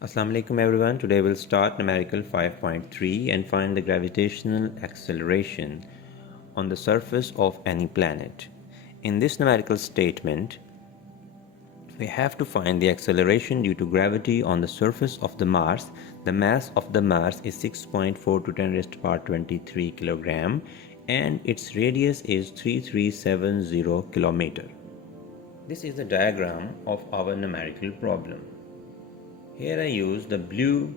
Assalamu alaikum everyone. Today we'll start numerical 5.3 and find the gravitational acceleration on the surface of any planet. In this numerical statement, we have to find the acceleration due to gravity on the surface of the Mars. The mass of the Mars is 6.4 to 10 raised to power 23 kilogram and its radius is 3370 kilometer. This is the diagram of our numerical problem. Here I use the blue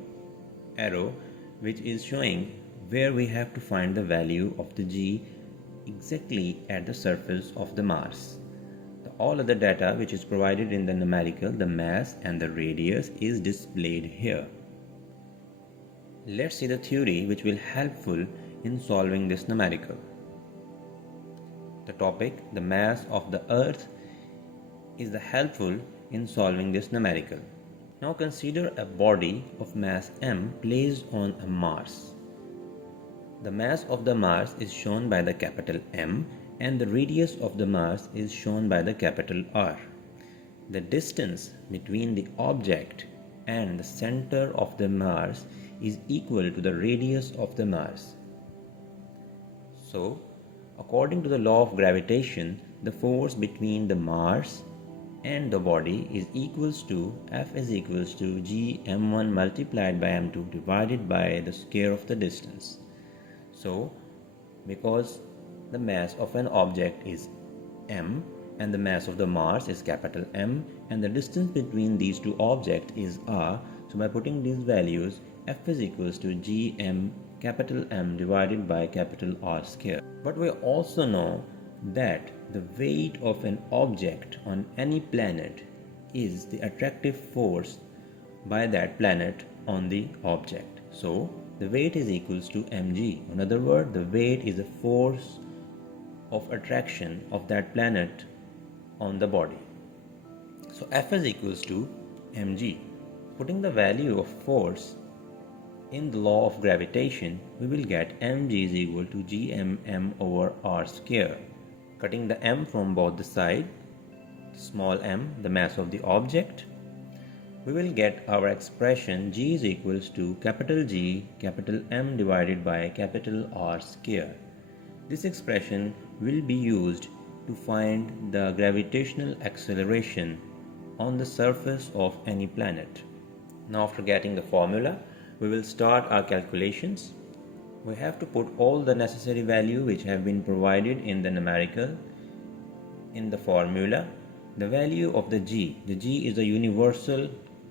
arrow which is showing where we have to find the value of the g exactly at the surface of the Mars. All other data which is provided in the numerical, the mass and the radius is displayed here. Let's see the theory which will helpful in solving this numerical. The topic, the mass of the Earth, is the helpful in solving this numerical. Now consider a body of mass m placed on a Mars. The mass of the Mars is shown by the capital M and the radius of the Mars is shown by the capital R. The distance between the object and the center of the Mars is equal to the radius of the Mars. So, according to the law of gravitation, the force between the Mars and the body is equals to F is equals to g m1 multiplied by m2 divided by the square of the distance. So, because the mass of an object is m and the mass of the Mars is capital M and the distance between these two objects is r, so by putting these values, F is equals to g m capital M divided by capital R square. But we also know that the weight of an object on any planet is the attractive force by that planet on the object. So the weight is equals to mg. In other words, the weight is the force of attraction of that planet on the body. So F is equals to mg. Putting the value of force in the law of gravitation, we will get mg is equal to gmm over r square. Cutting the m from both the sides, small m, the mass of the object, we will get our expression g is equals to capital G, capital M divided by capital R square. This expression will be used to find the gravitational acceleration on the surface of any planet. Now after getting the formula, we will start our calculations. We have to put all the necessary value which have been provided in the numerical in the formula. The value of the g is a universal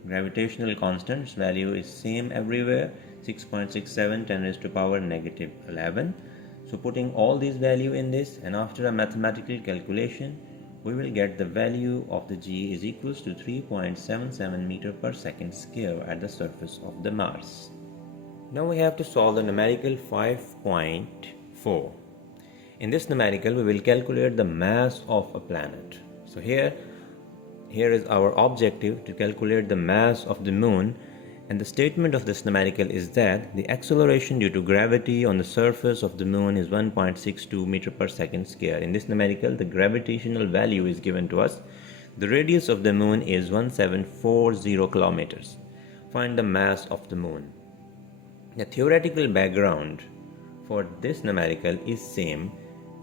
gravitational constant. Its value is same everywhere, 6.67 10 raised to power negative 11. So putting all these value in this and after a mathematical calculation, we will get the value of the g is equals to 3.77 meter per second square at the surface of the Mars. Now we have to solve the numerical 5.4. In this numerical, we will calculate the mass of a planet. So here is our objective to calculate the mass of the moon, and the statement of this numerical is that the acceleration due to gravity on the surface of the moon is 1.62 meter per second square. In this numerical, the gravitational value is given to us. The radius of the moon is 1740 kilometers. Find the mass of the moon. The theoretical background for this numerical is same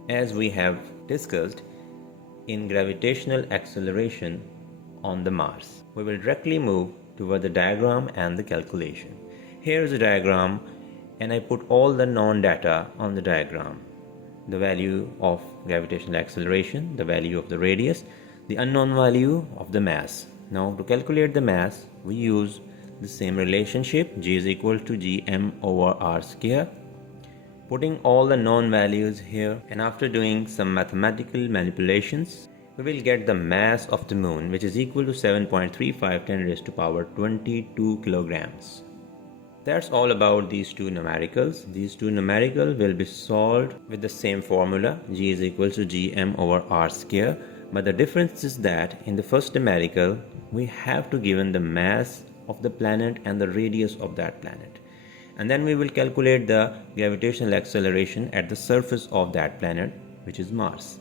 as we have discussed in gravitational acceleration on the Mars. We will directly move toward the diagram and the calculation. Here is the diagram and I put all the known data on the diagram. The value of gravitational acceleration, the value of the radius, the unknown value of the mass. Now to calculate the mass, we use the same relationship, g is equal to gm over r square. Putting all the known values here and after doing some mathematical manipulations, we will get the mass of the moon which is equal to 7.35 10 raised to power 22 kilograms. That's all about these two numericals. These two numericals will be solved with the same formula, g is equal to gm over r square, but the difference is that in the first numerical we have to given the mass of the planet and the radius of that planet, and then we will calculate the gravitational acceleration at the surface of that planet, which is Mars.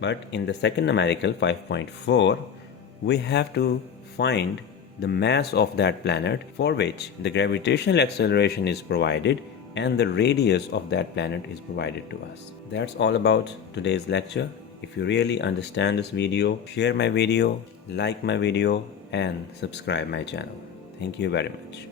But in the second numerical 5.4, we have to find the mass of that planet for which the gravitational acceleration is provided and the radius of that planet is provided to us. That's all about today's lecture. If you really understand this video, share my video, like my video, and subscribe my channel. Thank you very much.